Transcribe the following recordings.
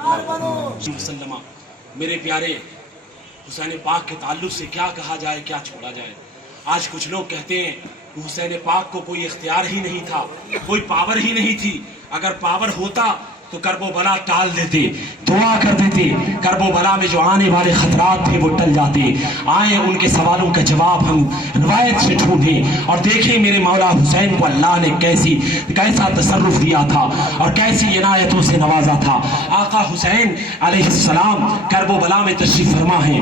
وسلم میرے پیارے حسین پاک کے تعلق سے کیا کہا جائے کیا چھوڑا جائے. آج کچھ لوگ کہتے ہیں کہ حسین پاک کو کوئی اختیار ہی نہیں تھا, کوئی پاور ہی نہیں تھی. اگر پاور ہوتا تو کرب و بلا ٹال دیتے, دعا کر دیتے, کرب و بلا میں جو آنے والے خطرات تھے وہ ٹل جاتے. آئیں ان کے سوالوں کا جواب ہم روایت سے ڈھونڈیں اور دیکھیں میرے مولا حسین کو اللہ نے کیسا تصرف دیا تھا اور کیسی عنایتوں سے نوازا تھا. آقا حسین علیہ السلام کرب و بلا میں تشریف فرما ہیں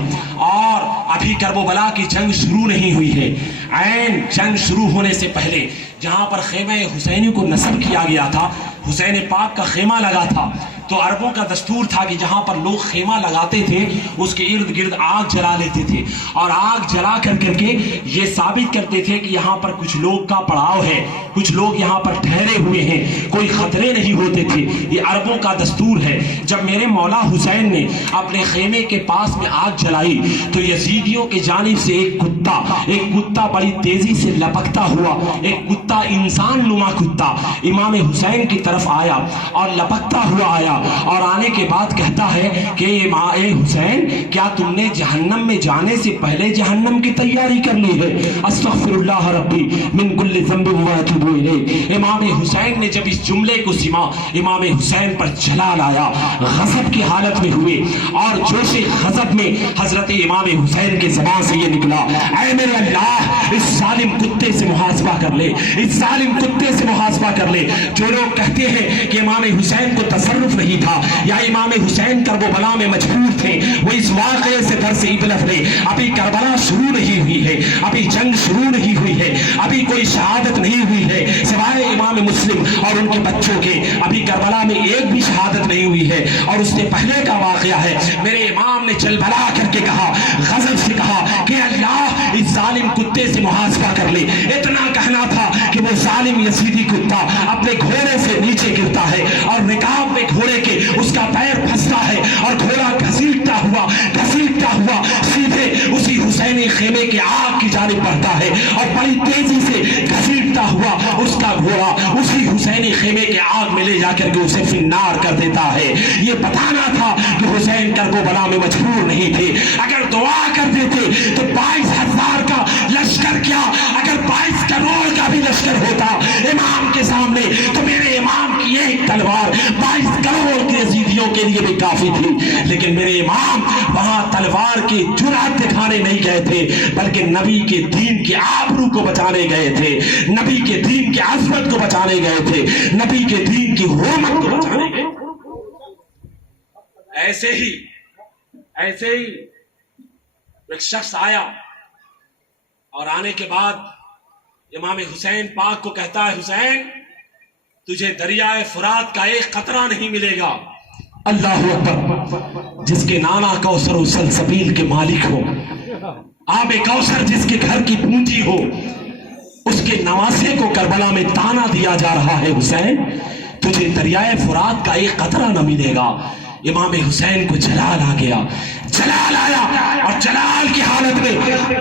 اور ابھی کرب و بلا کی جنگ شروع نہیں ہوئی ہے. عین جنگ شروع ہونے سے پہلے جہاں پر خیمہ حسینی کو نصب کیا گیا تھا, حسین پاک کا خیمہ لگا تھا, تو عربوں کا دستور تھا کہ جہاں پر لوگ خیمہ لگاتے تھے اس کے ارد گرد آگ جلا لیتے تھے اور آگ جلا کر کے یہ ثابت کرتے تھے کہ یہاں پر کچھ لوگ کا پڑاؤ ہے, کچھ لوگ یہاں پر ٹھہرے ہوئے ہیں, کوئی خطرے نہیں ہوتے تھے. یہ عربوں کا دستور ہے. جب میرے مولا حسین نے اپنے خیمے کے پاس میں آگ جلائی تو یزیدیوں کی جانب سے ایک کتا بڑی تیزی سے لپکتا ہوا, ایک کتا انسان نما کتا امام حسین کی طرف آیا اور لپکتا ہوا آیا اور آنے کے بعد کہتا ہے کہ اے حسین کیا تم نے جہنم میں جانے سے پہلے جہنم کی تیاری کر لی ہے؟ استغفر اللہ ربی من کل ذنب و اتوب الیہ. امام حسین نے جب اس جملے کو سنا امام حسین پر جلال آیا, غضب کی حالت میں ہوئے اور جوش غضب میں حضرت امام حسین کے زبان سے یہ نکلا, اے میرے اللہ اس ظالم کتے سے محاسبہ کر لے, اس ظالم کتے سے محاسبہ کر لے. جو لوگ کہتے ہیں کہ امام حسین کو تصرف نہیں تھا یا امام حسین کرب و بلا میں مجبور تھے, وہ اس واقعے سے درس عبرت لے. ابھی کربلا شروع نہیں ہوئی ہے, ابھی جنگ شروع نہیں ہوئی ہے, ابھی کوئی شہادت نہیں ہوئی ہے سوائے امام مسلم اور ان کے بچوں کے. ابھی کربلا میں ایک بھی شہادت نہیں ہوئی ہے اور اس سے پہلے کا واقعہ ہے. میرے امام نے چل بلا کر کے کہا, غضب سے کہا کہ اللہ اس ظالم کتے سے محاسبہ کر لے. اتنا کہنا تھا کہ وہ ظالم یزیدی کتا اپنے گھوڑے سے نیچے گرتا ہے اور رکاب میں گھوڑے کے اس کا پیر پھنستا ہے اور گھوڑا گھسیٹتا ہوا سیدھے اسی حسینی خیمے کے آگ کی جانب بڑھتا ہے اور بڑی تیزی سے گھسیٹتا ہوا اس کا گھوڑا اسی حسینی خیمے کے آگ میں لے جا کر کے اسے فنار کر دیتا ہے. یہ بتانا تھا کہ حسین کرب و بلا میں مجبور نہیں تھے. اگر دعا کر دیتے تو 22,000 کا لشکر کیا, اگر 22 کروڑ کا بھی لشکر ہوتا امام کے سامنے تو میرے امام کی ایک تلوار 22 کروڑ کے یزیدیوں کے لیے بھی کافی تھی. لیکن میرے امام وہاں تلوار کی جرأت دکھانے نہیں گئے تھے بلکہ نبی کے دین کی آبرو کو بچانے گئے تھے, نبی کے دین کی عظمت کو بچانے گئے تھے, نبی کے دین کی حرمت کو بچانے گئے. ایسے ہی ایک شخص آیا اور آنے کے بعد امام حسین پاک کو کہتا ہے, حسین تجھے دریائے فرات کا ایک قطرہ نہیں ملے گا. اللہ اکبر. جس کے نانا کوثر و سلسبیل کے مالک ہو, آب کوثر جس کے گھر کی پونجی ہو, اس کے نواسے کو کربلا میں تانا دیا جا رہا ہے, حسین تجھے دریائے فرات کا ایک قطرہ نہ ملے گا. امام حسین کو جلال آ گیا, جلال آیا اور جلال کی حالت میں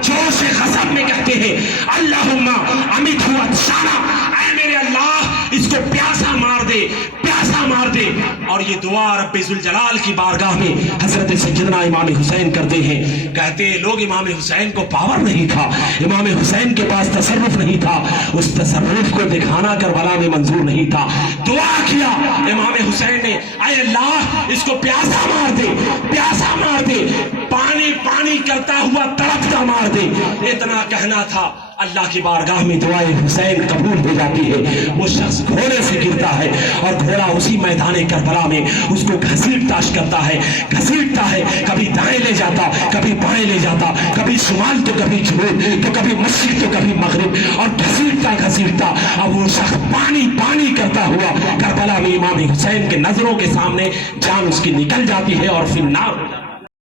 جوش غضب میں کہتے ہیں, اللہم امیتہ عطشانا, اے میرے اللہ اس کو پیاسا مار دے, پیاسا مار دے. اور یہ دعا رب ذوالجلال کی بارگاہ میں حضرت سیدنا امام حسین کرتے ہیں. کہتے ہیں لوگ امام حسین کو پاور نہیں تھا, امام حسین کے پاس تصرف نہیں تھا, اس تصرف کو دکھانا کربلا میں منظور نہیں تھا. دعا کیا امام حسین نے, اے اللہ اس کو پیاسا مار دے, پیاسا مار دے, پانی پانی کرتا ہوا تڑپتا مار دے. اتنا کہنا تھا. اللہ کی بارگاہ میں دعائے حسین قبول ہو جاتی ہے. وہ شخص گھوڑے سے گرتا ہے اور گھوڑا اسی میدان کربلا میں اس کو گھسیٹ تاش کرتا ہے, گھسیٹتا ہے, کبھی دائیں لے جاتا, کبھی بائیں لے جاتا, کبھی شمال تو کبھی جنوب, تو کبھی مشرق تو کبھی مغرب, اور گھسیٹتا. اب وہ شخص پانی کرتا ہوا کربلا میں امام حسین کے نظروں کے سامنے جان اس کی نکل جاتی ہے اور پھر نار ہو جاتی ہے.